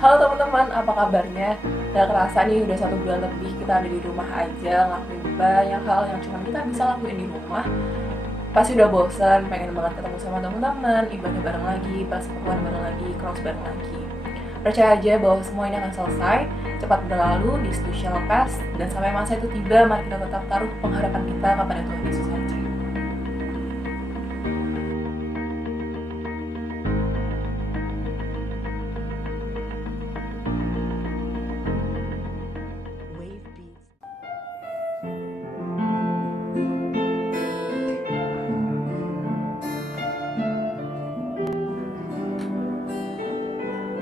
Halo teman-teman, apa kabarnya? Gak kerasa nih udah 1 bulan lebih kita ada di rumah aja ngelakuin banyak hal yang cuma kita bisa lakuin di rumah. Pasti udah bosan, pengen banget ketemu sama teman-teman, ibadah bareng lagi, pas keluar bareng lagi, cross bareng lagi. Percaya aja bahwa semua ini akan selesai, cepat berlalu, this too shall pass, dan sampai masa itu tiba, mari kita tetap taruh pengharapan kita kepada Tuhan Yesus saja.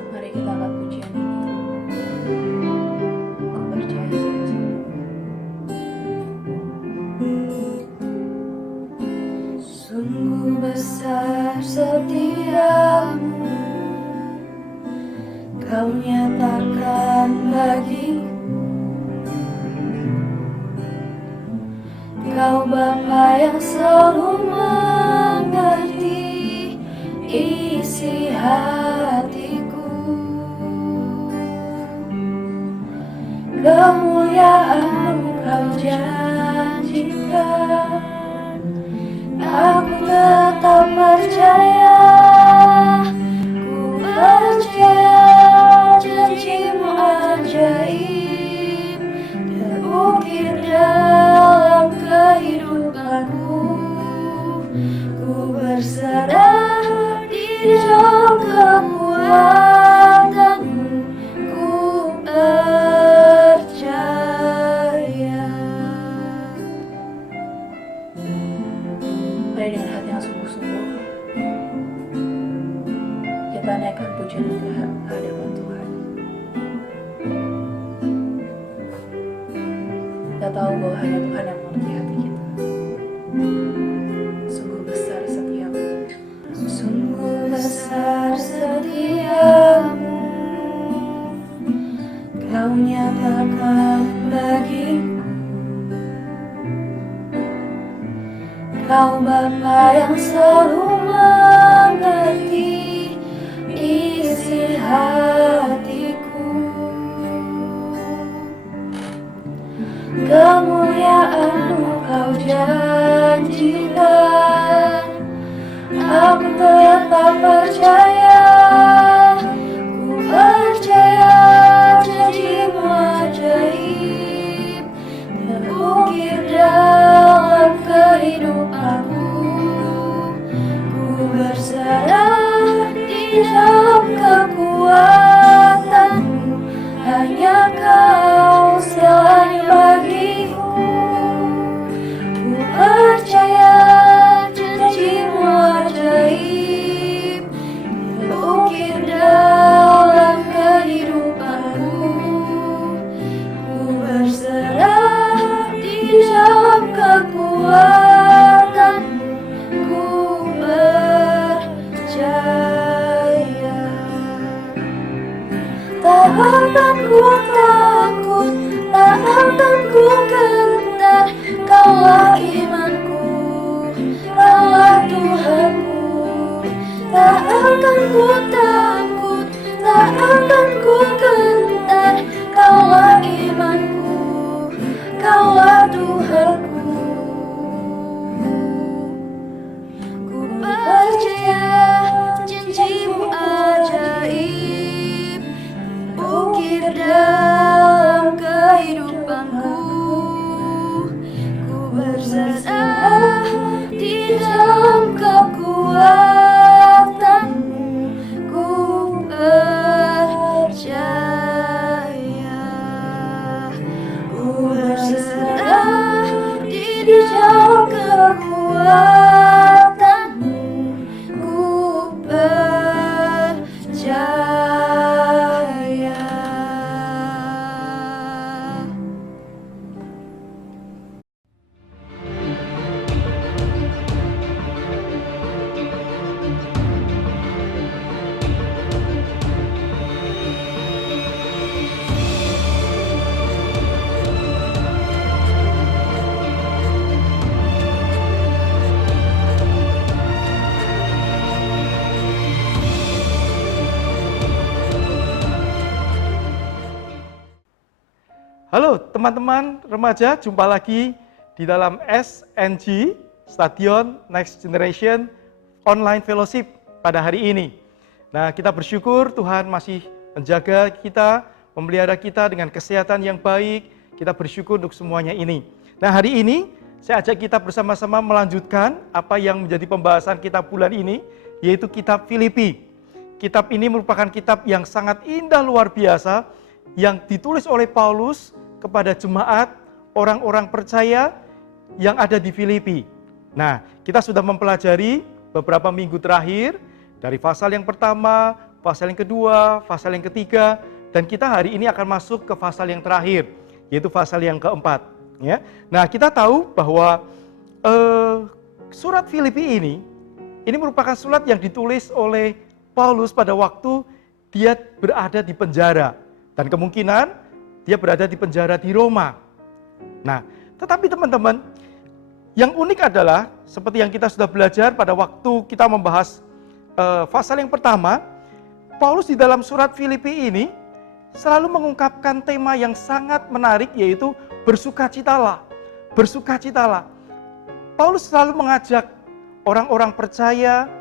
Mari kita angkat pujian ini. Ku percaya saja. Sungguh besar setiamu, Kau nyatakan bagiku. Kau Bapa yang selalu mengerti isi hatiku. Kemuliaan-Mu Kau janjikan, aku tetap percaya. Ku percaya janji-Mu ajaib terukir dalam kehidupanku. Ku berserah di dalam kekuatan-Mu. Ku percaya. Mari dengan hati yang sungguh-sungguh kita naikkan pujian ke hadapan Tuhan. Kita tahu bahwa hanya Tuhan yang mengerti hati kita. Sungguh besar setiamu. Sungguh besar setiamu, Kau nyatakan bagiku. Kau Bapa yang selalu mengerti isi hatiku. Kemuliaan-Mu Kau janjikan, aku tetap percaya. Ku percaya janji-Mu ajaib terukir dalam kehidupanku. Ku berserah di dalam kekuatan-Mu. Hanya Kau segalanya bagiku. Ku percaya janji-Mu ajaib terukir dalam kehidupanku. Ku berserah di dalam kekuatan-Mu. Ku percaya. Tak akan ku takut, tak akan ku gentar. Kaulah imanku, Kaulah Tuhanku. Tak akan ku takut, tak akan ku gentar. Kaulah imanku, Kaulah Tuhanku. Ku percaya janji-Mu ajaib terukir dalam kehidupanku. Ku berserah di dalam kekuatan-Mu. Ku percaya. Halo teman-teman remaja, jumpa lagi di dalam SNG, Stadion Next Generation Online Fellowship pada hari ini. Nah, kita bersyukur Tuhan masih menjaga kita, memelihara kita dengan kesehatan yang baik. Kita bersyukur untuk semuanya ini. Nah, hari ini saya ajak kita bersama-sama melanjutkan apa yang menjadi pembahasan kita bulan ini, yaitu kitab Filipi. Kitab ini merupakan kitab yang sangat indah luar biasa, yang ditulis oleh Paulus kepada jemaat orang-orang percaya yang ada di Filipi. Nah, kita sudah mempelajari beberapa minggu terakhir dari pasal yang pertama, pasal yang kedua, pasal yang ketiga, dan kita hari ini akan masuk ke pasal yang terakhir, yaitu pasal yang keempat. Ya. Nah, kita tahu bahwa surat Filipi ini merupakan surat yang ditulis oleh Paulus pada waktu dia berada di penjara, dan kemungkinan dia berada di penjara di Roma. Nah, tetapi teman-teman, yang unik adalah seperti yang kita sudah belajar pada waktu kita membahas pasal yang pertama, Paulus di dalam surat Filipi ini selalu mengungkapkan tema yang sangat menarik, yaitu bersukacitalah. Bersukacitalah. Paulus selalu mengajak orang-orang percaya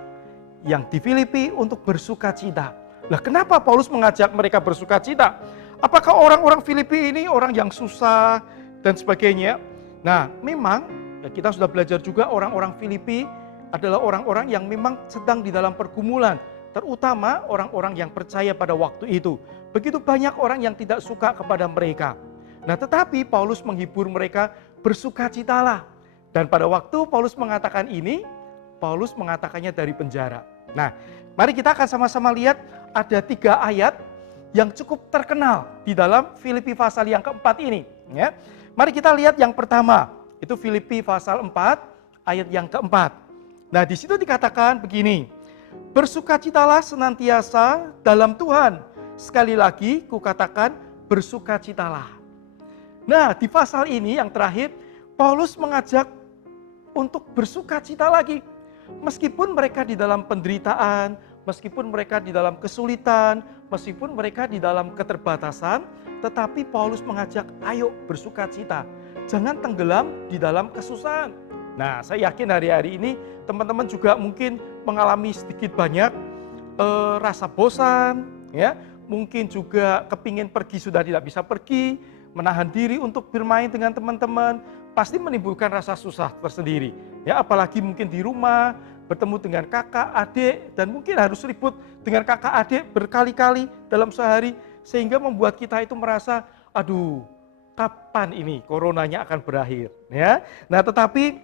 yang di Filipi untuk bersukacita. Lah, kenapa Paulus mengajak mereka bersukacita? Apakah orang-orang Filipi ini orang yang susah dan sebagainya? Nah, memang ya kita sudah belajar juga orang-orang Filipi adalah orang-orang yang memang sedang di dalam pergumulan, terutama orang-orang yang percaya pada waktu itu. Begitu banyak orang yang tidak suka kepada mereka. Nah, tetapi Paulus menghibur mereka, bersukacitalah. Dan pada waktu Paulus mengatakan ini, Paulus mengatakannya dari penjara. Nah, mari kita akan sama-sama lihat ada 3 ayat yang cukup terkenal di dalam Filipi pasal yang keempat ini. Ya. Mari kita lihat yang pertama, itu Filipi pasal 4 ayat yang keempat. Nah, di situ dikatakan begini, bersukacitalah senantiasa dalam Tuhan. Sekali lagi kukatakan bersukacitalah. Nah, di pasal ini yang terakhir, Paulus mengajak untuk bersukacita lagi. Meskipun mereka di dalam penderitaan, meskipun mereka di dalam kesulitan, meskipun mereka di dalam keterbatasan, tetapi Paulus mengajak, ayo bersukacita. Jangan tenggelam di dalam kesusahan. Nah, saya yakin hari-hari ini teman-teman juga mungkin mengalami sedikit banyak rasa bosan, ya. Mungkin juga kepingin pergi sudah tidak bisa pergi, menahan diri untuk bermain dengan teman-teman, pasti menimbulkan rasa susah tersendiri. Ya, apalagi mungkin di rumah, bertemu dengan kakak, adik, dan mungkin harus ribut dengan kakak, adik berkali-kali dalam sehari, sehingga membuat kita itu merasa, aduh, kapan ini coronanya akan berakhir? Ya, nah tetapi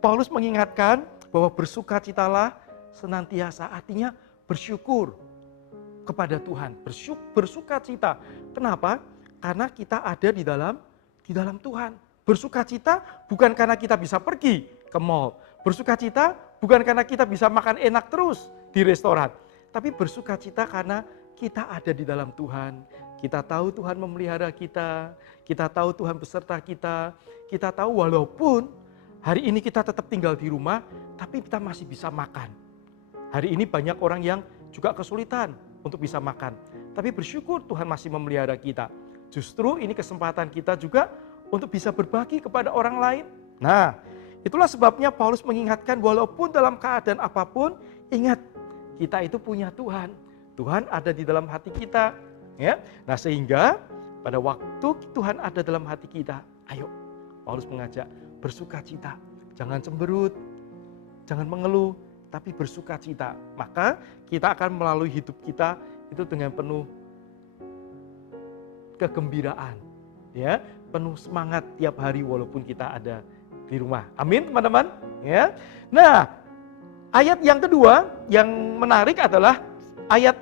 Paulus mengingatkan bahwa bersukacitalah senantiasa, artinya bersyukur kepada Tuhan, bersukacita. Kenapa? Karena kita ada di dalam Tuhan. Bersukacita bukan karena kita bisa pergi ke mall. Bersukacita bukan karena kita bisa makan enak terus di restoran. Tapi bersukacita karena kita ada di dalam Tuhan. Kita tahu Tuhan memelihara kita. Kita tahu Tuhan beserta kita. Kita tahu walaupun hari ini kita tetap tinggal di rumah, tapi kita masih bisa makan. Hari ini banyak orang yang juga kesulitan untuk bisa makan. Tapi bersyukur Tuhan masih memelihara kita. Justru ini kesempatan kita juga untuk bisa berbagi kepada orang lain. Nah, itulah sebabnya Paulus mengingatkan walaupun dalam keadaan apapun, ingat kita itu punya Tuhan. Tuhan ada di dalam hati kita. Ya. Nah, sehingga pada waktu Tuhan ada dalam hati kita, ayo Paulus mengajak bersukacita. Jangan cemberut, jangan mengeluh, tapi bersukacita. Maka kita akan melalui hidup kita itu dengan penuh kegembiraan. Ya, penuh semangat tiap hari walaupun kita ada di rumah. Amin, teman-teman. Ya. Nah, ayat yang kedua yang menarik adalah ayat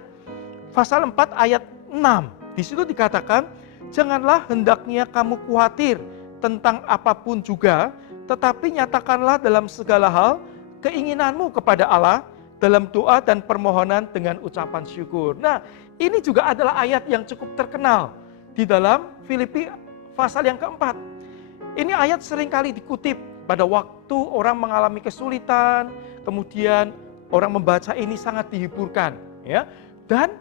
pasal 4 ayat 6. Di situ dikatakan, janganlah hendaknya kamu khawatir tentang apapun juga, tetapi nyatakanlah dalam segala hal keinginanmu kepada Allah dalam doa dan permohonan dengan ucapan syukur. Nah, ini juga adalah ayat yang cukup terkenal di dalam Filipi pasal yang keempat. Ini ayat seringkali dikutip pada waktu orang mengalami kesulitan, kemudian orang membaca ini sangat dihiburkan, ya. Dan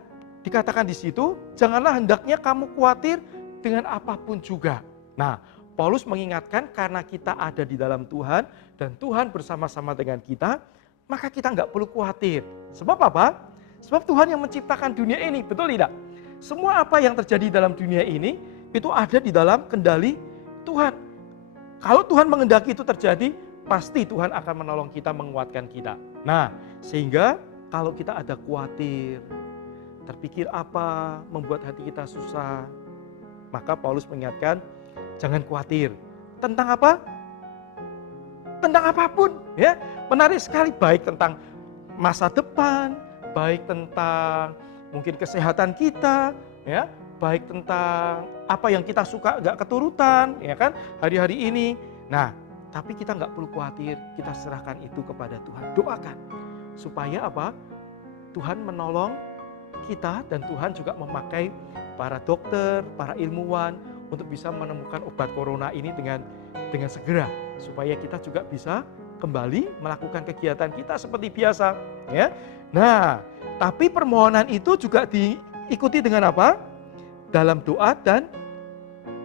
dikatakan di situ, janganlah hendaknya kamu khawatir dengan apapun juga. Nah, Paulus mengingatkan karena kita ada di dalam Tuhan dan Tuhan bersama-sama dengan kita, maka kita nggak perlu khawatir. Sebab apa? Sebab Tuhan yang menciptakan dunia ini, betul tidak? Semua apa yang terjadi dalam dunia ini, itu ada di dalam kendali Tuhan. Kalau Tuhan mengendaki itu terjadi, pasti Tuhan akan menolong kita, menguatkan kita. Nah, sehingga kalau kita ada khawatir, terpikir apa, membuat hati kita susah, maka Paulus mengingatkan, jangan khawatir. Tentang apa? Tentang apapun. Ya, menarik sekali, baik tentang masa depan, baik tentang mungkin kesehatan kita, ya, baik tentang apa yang kita suka gak keturutan, ya kan, hari-hari ini. Nah, tapi kita gak perlu khawatir, kita serahkan itu kepada Tuhan. Doakan, supaya apa? Tuhan menolong kita dan Tuhan juga memakai para dokter, para ilmuwan untuk bisa menemukan obat corona ini dengan segera. Supaya kita juga bisa kembali melakukan kegiatan kita seperti biasa. Ya. Nah, tapi permohonan itu juga diikuti dengan apa? Dalam doa dan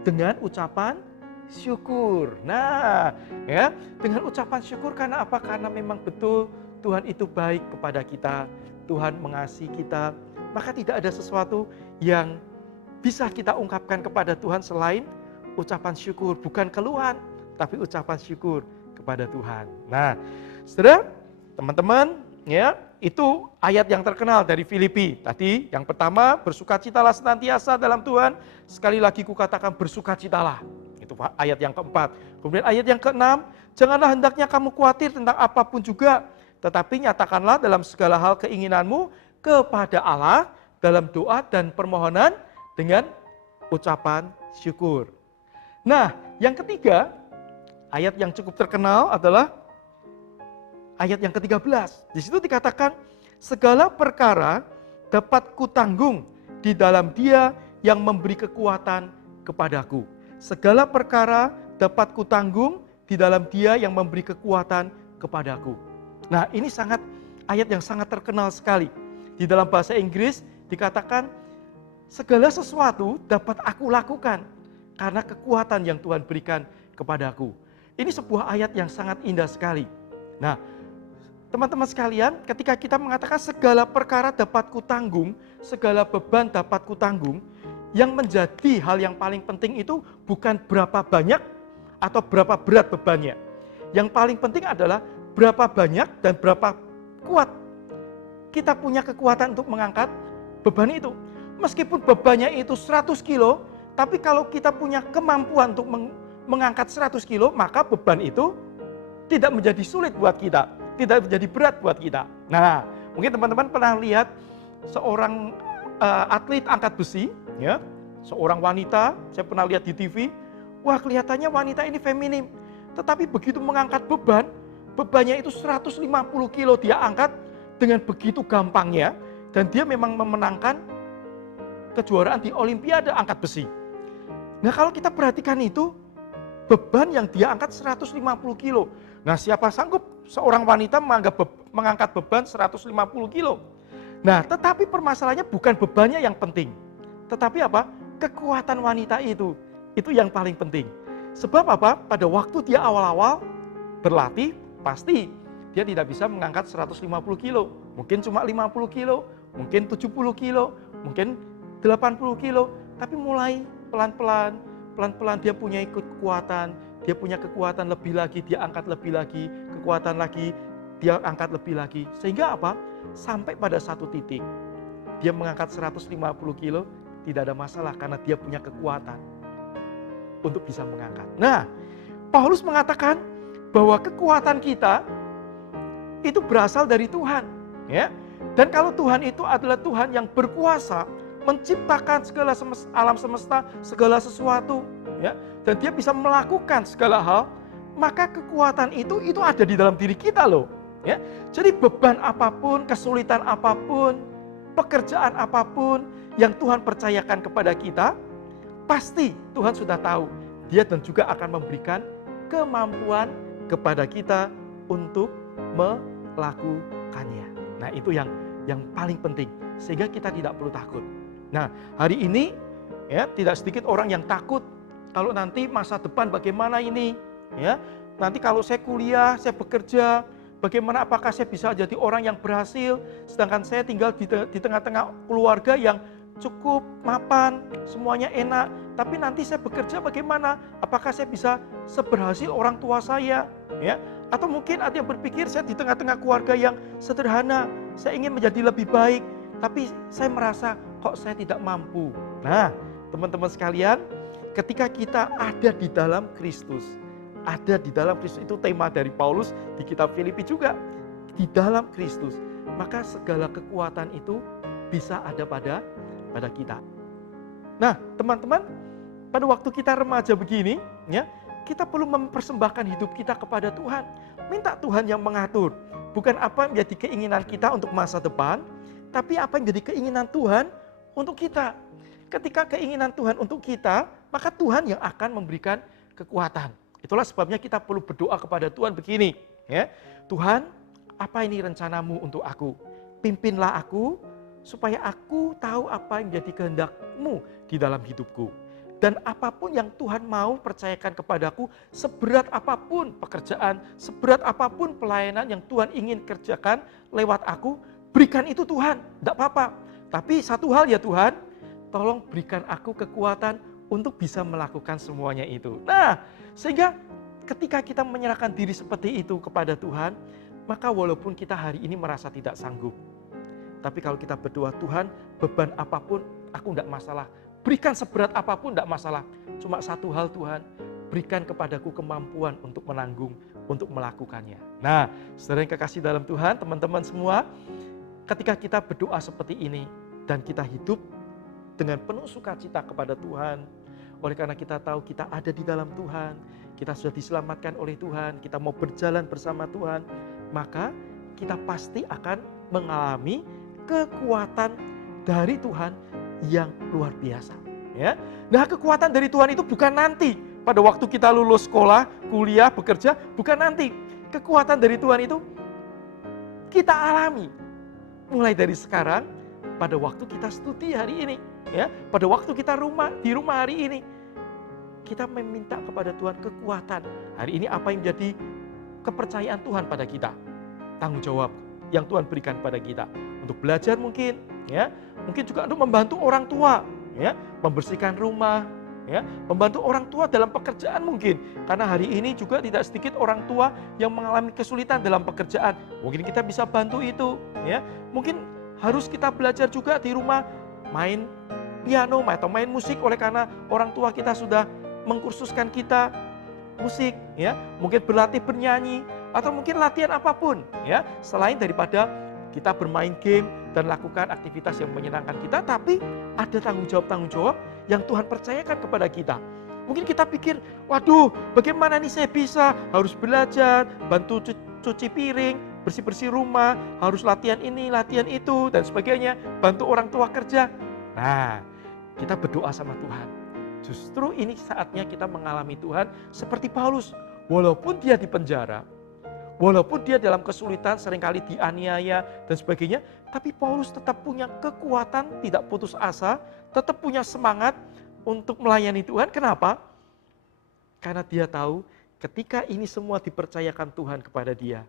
dengan ucapan syukur. Nah, ya, dengan ucapan syukur karena apa? Karena memang betul Tuhan itu baik kepada kita. Tuhan mengasihi kita. Maka tidak ada sesuatu yang bisa kita ungkapkan kepada Tuhan selain ucapan syukur. Bukan keluhan, tapi ucapan syukur kepada Tuhan. Nah, saudara, teman-teman, ya, itu ayat yang terkenal dari Filipi. Tadi yang pertama, bersukacitalah senantiasa dalam Tuhan. Sekali lagi kukatakan bersukacitalah. Itu ayat yang keempat. Kemudian ayat yang keenam, janganlah hendaknya kamu khawatir tentang apapun juga, tetapi nyatakanlah dalam segala hal keinginanmu kepada Allah dalam doa dan permohonan dengan ucapan syukur. Nah, yang ketiga, ayat yang cukup terkenal adalah ayat yang ke-13. Di situ dikatakan, segala perkara dapat kutanggung di dalam Dia yang memberi kekuatan kepadaku. Segala perkara dapat kutanggung di dalam Dia yang memberi kekuatan kepadaku. Nah, ini ayat yang sangat terkenal sekali. Di dalam bahasa Inggris dikatakan, segala sesuatu dapat aku lakukan karena kekuatan yang Tuhan berikan kepadaku. Ini sebuah ayat yang sangat indah sekali. Nah, teman-teman sekalian, ketika kita mengatakan segala perkara dapat kutanggung, segala beban dapat kutanggung, yang menjadi hal yang paling penting itu bukan berapa banyak atau berapa berat bebannya. Yang paling penting adalah berapa banyak dan berapa kuat kita punya kekuatan untuk mengangkat beban itu. Meskipun bebannya itu 100 kilo, tapi kalau kita punya kemampuan untuk mengangkat 100 kilo, maka beban itu tidak menjadi sulit buat kita, tidak menjadi berat buat kita. Nah, mungkin teman-teman pernah lihat seorang atlet angkat besi, ya, seorang wanita, saya pernah lihat di TV, wah kelihatannya wanita ini feminim, tetapi begitu mengangkat bebannya itu 150 kilo dia angkat dengan begitu gampangnya, dan dia memang memenangkan kejuaraan di Olimpiade angkat besi. Nah, kalau kita perhatikan itu, beban yang dia angkat 150 kilo. Nah, siapa sanggup seorang wanita mengangkat beban 150 kilo? Nah, tetapi permasalahannya bukan bebannya yang penting. Tetapi apa? Kekuatan wanita itu yang paling penting. Sebab apa? Pada waktu dia awal-awal berlatih, pasti dia tidak bisa mengangkat 150 kilo. Mungkin cuma 50 kilo, mungkin 70 kilo, mungkin 80 kilo. Tapi mulai pelan-pelan dia punya kekuatan, dia punya kekuatan lebih lagi, dia angkat lebih lagi, kekuatan lagi, dia angkat lebih lagi. Sehingga apa? Sampai pada satu titik, dia mengangkat 150 kilo, tidak ada masalah karena dia punya kekuatan untuk bisa mengangkat. Nah, Paulus mengatakan bahwa kekuatan kita itu berasal dari Tuhan. Ya. Dan kalau Tuhan itu adalah Tuhan yang berkuasa, menciptakan segala alam semesta, segala sesuatu, ya, dan dia bisa melakukan segala hal, maka kekuatan itu ada di dalam diri kita loh, ya. Jadi beban apapun, kesulitan apapun, pekerjaan apapun yang Tuhan percayakan kepada kita, pasti Tuhan sudah tahu. Dia dan juga akan memberikan kemampuan kepada kita untuk melakukannya. Nah, itu yang paling penting, sehingga kita tidak perlu takut. Nah, hari ini Ya, tidak sedikit orang yang takut kalau nanti masa depan bagaimana ini, ya. Nanti kalau saya kuliah, saya bekerja, bagaimana, apakah saya bisa jadi orang yang berhasil, sedangkan saya tinggal di tengah-tengah keluarga yang cukup mapan, semuanya enak, tapi nanti saya bekerja bagaimana, apakah saya bisa seberhasil orang tua saya, ya? Atau mungkin ada yang berpikir saya di tengah-tengah keluarga yang sederhana, saya ingin menjadi lebih baik, tapi saya merasa kok saya tidak mampu. Nah, teman-teman sekalian, ketika kita ada di dalam Kristus, ada di dalam Kristus, itu tema dari Paulus di kitab Filipi juga, di dalam Kristus, maka segala kekuatan itu bisa ada pada kita. Nah, teman-teman, pada waktu kita remaja begini, ya, kita perlu mempersembahkan hidup kita kepada Tuhan. Minta Tuhan yang mengatur, bukan apa yang menjadi keinginan kita untuk masa depan, tapi apa yang menjadi keinginan Tuhan untuk kita. Ketika keinginan Tuhan untuk kita, maka Tuhan yang akan memberikan kekuatan. Itulah sebabnya kita perlu berdoa kepada Tuhan begini, ya. Tuhan, apa ini rencanamu untuk aku? Pimpinlah aku supaya aku tahu apa yang menjadi kehendak-Mu di dalam hidupku. Dan apapun yang Tuhan mau percayakan kepadaku, seberat apapun pekerjaan, seberat apapun pelayanan yang Tuhan ingin kerjakan lewat aku, berikan itu Tuhan, tidak apa-apa. Tapi satu hal ya Tuhan, tolong berikan aku kekuatan untuk bisa melakukan semuanya itu. Nah, sehingga ketika kita menyerahkan diri seperti itu kepada Tuhan, maka walaupun kita hari ini merasa tidak sanggup, tapi kalau kita berdoa, Tuhan, beban apapun aku tidak masalah, berikan seberat apapun tidak masalah. Cuma satu hal Tuhan, berikan kepadaku kemampuan untuk menanggung, untuk melakukannya. Nah, saudara yang kekasih dalam Tuhan, teman-teman semua, ketika kita berdoa seperti ini dan kita hidup dengan penuh sukacita kepada Tuhan, oleh karena kita tahu kita ada di dalam Tuhan, kita sudah diselamatkan oleh Tuhan, kita mau berjalan bersama Tuhan, maka kita pasti akan mengalami kekuatan dari Tuhan yang luar biasa. Ya, nah kekuatan dari Tuhan itu bukan nanti pada waktu kita lulus sekolah, kuliah, bekerja, bukan nanti. Kekuatan dari Tuhan itu kita alami mulai dari sekarang, pada waktu kita studi hari ini, ya, pada waktu kita di rumah hari ini, kita meminta kepada Tuhan kekuatan. Hari ini apa yang menjadi kepercayaan Tuhan pada kita? Tanggung jawab yang Tuhan berikan pada kita untuk belajar mungkin, ya, mungkin juga untuk membantu orang tua, ya, membersihkan rumah, ya, membantu orang tua dalam pekerjaan mungkin, karena hari ini juga tidak sedikit orang tua yang mengalami kesulitan dalam pekerjaan. Mungkin kita bisa bantu itu, ya. Mungkin harus kita belajar juga di rumah main piano atau main musik, oleh karena orang tua kita sudah mengkursuskan kita musik, ya. Mungkin berlatih bernyanyi atau mungkin latihan apapun, ya, selain daripada kita bermain game dan lakukan aktivitas yang menyenangkan kita, tapi ada tanggung jawab yang Tuhan percayakan kepada kita. Mungkin kita pikir, waduh, bagaimana nih saya bisa, harus belajar, bantu cuci piring, bersih-bersih rumah, harus latihan ini, latihan itu, dan sebagainya, bantu orang tua kerja. Nah, kita berdoa sama Tuhan. Justru ini saatnya kita mengalami Tuhan seperti Paulus. Walaupun dia di penjara, walaupun dia dalam kesulitan, seringkali dianiaya dan sebagainya, tapi Paulus tetap punya kekuatan, tidak putus asa, tetap punya semangat untuk melayani Tuhan. Kenapa? Karena dia tahu ketika ini semua dipercayakan Tuhan kepada dia,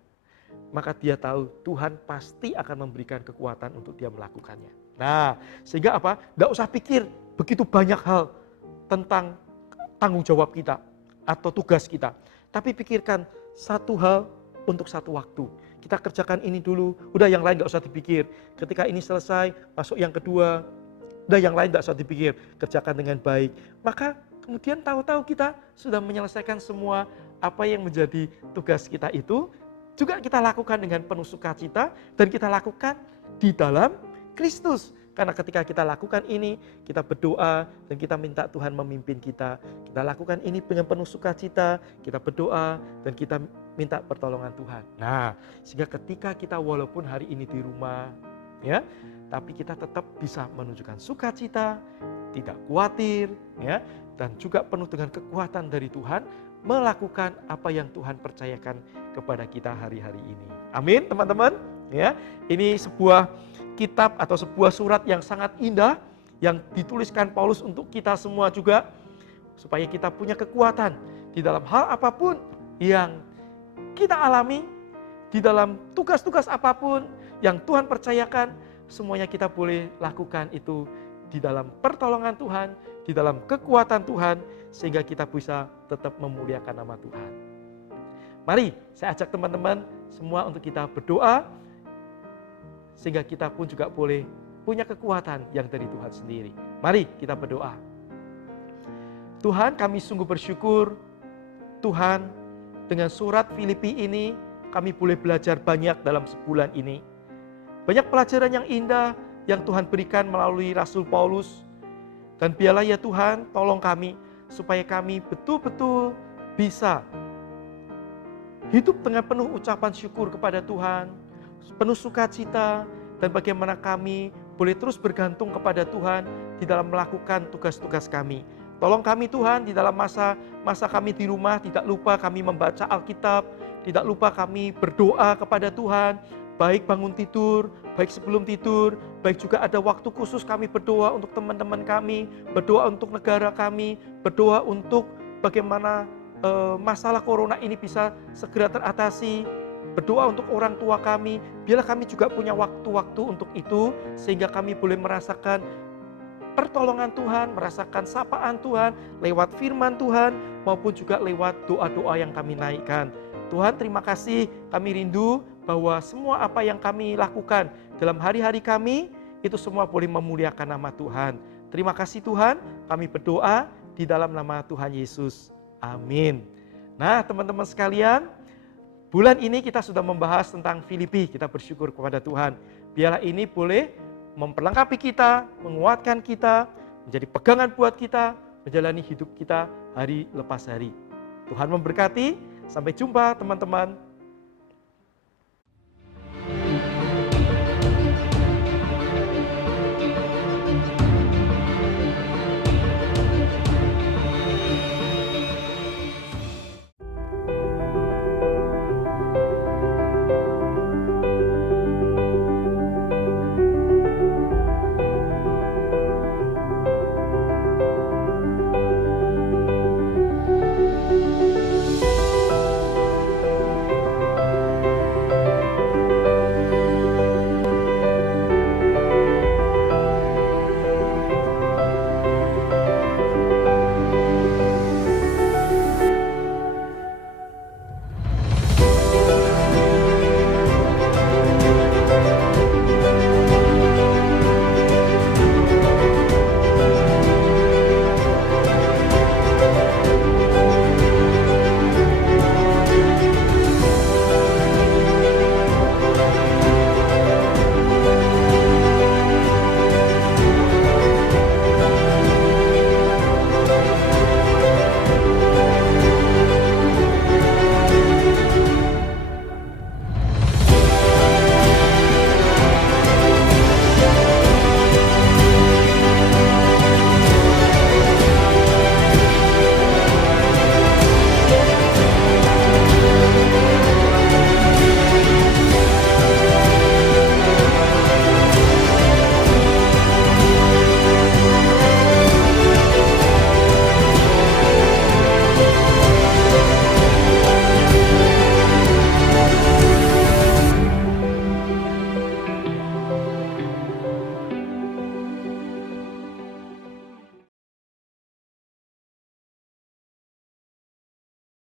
maka dia tahu Tuhan pasti akan memberikan kekuatan untuk dia melakukannya. Nah, sehingga apa? Tidak usah pikir begitu banyak hal tentang tanggung jawab kita atau tugas kita. Tapi pikirkan satu hal untuk satu waktu. Kita kerjakan ini dulu, udah yang lain gak usah dipikir. Ketika ini selesai, masuk yang kedua, udah yang lain gak usah dipikir, kerjakan dengan baik. Maka kemudian tahu-tahu kita sudah menyelesaikan semua apa yang menjadi tugas kita itu, juga kita lakukan dengan penuh sukacita dan kita lakukan di dalam Kristus. Karena ketika kita lakukan ini, kita berdoa dan kita minta Tuhan memimpin kita. Kita lakukan ini dengan penuh sukacita, kita berdoa dan kita minta pertolongan Tuhan. Nah, sehingga ketika kita walaupun hari ini di rumah, ya, tapi kita tetap bisa menunjukkan sukacita, tidak khawatir, ya, dan juga penuh dengan kekuatan dari Tuhan, melakukan apa yang Tuhan percayakan kepada kita hari-hari ini. Amin, teman-teman. Ya, ini sebuah kitab atau sebuah surat yang sangat indah, yang dituliskan Paulus untuk kita semua juga, supaya kita punya kekuatan di dalam hal apapun yang kita alami, di dalam tugas-tugas apapun yang Tuhan percayakan, semuanya kita boleh lakukan itu di dalam pertolongan Tuhan, di dalam kekuatan Tuhan, sehingga kita bisa tetap memuliakan nama Tuhan. Mari saya ajak teman-teman semua untuk kita berdoa, sehingga kita pun juga boleh punya kekuatan yang dari Tuhan sendiri. Mari kita berdoa. Tuhan, kami sungguh bersyukur, Tuhan, dengan surat Filipi ini kami boleh belajar banyak dalam sebulan ini. Banyak pelajaran yang indah yang Tuhan berikan melalui Rasul Paulus. Dan biarlah ya Tuhan, tolong kami supaya kami betul-betul bisa hidup dengan penuh ucapan syukur kepada Tuhan, penuh sukacita, dan bagaimana kami boleh terus bergantung kepada Tuhan di dalam melakukan tugas-tugas kami. Tolong kami Tuhan di dalam masa kami di rumah, tidak lupa kami membaca Alkitab, tidak lupa kami berdoa kepada Tuhan, baik bangun tidur, baik sebelum tidur, baik juga ada waktu khusus kami berdoa untuk teman-teman kami, berdoa untuk negara kami, berdoa untuk bagaimana masalah corona ini bisa segera teratasi, berdoa untuk orang tua kami. Biarlah kami juga punya waktu-waktu untuk itu, sehingga kami boleh merasakan pertolongan Tuhan, merasakan sapaan Tuhan, lewat firman Tuhan, maupun juga lewat doa-doa yang kami naikkan. Tuhan, terima kasih, kami rindu bahwa semua apa yang kami lakukan dalam hari-hari kami, itu semua boleh memuliakan nama Tuhan. Terima kasih Tuhan, kami berdoa di dalam nama Tuhan Yesus. Amin. Nah teman-teman sekalian, bulan ini kita sudah membahas tentang Filipi, kita bersyukur kepada Tuhan. Biarlah ini boleh memperlengkapi kita, menguatkan kita, menjadi pegangan buat kita, menjalani hidup kita hari lepas hari. Tuhan memberkati, sampai jumpa teman-teman.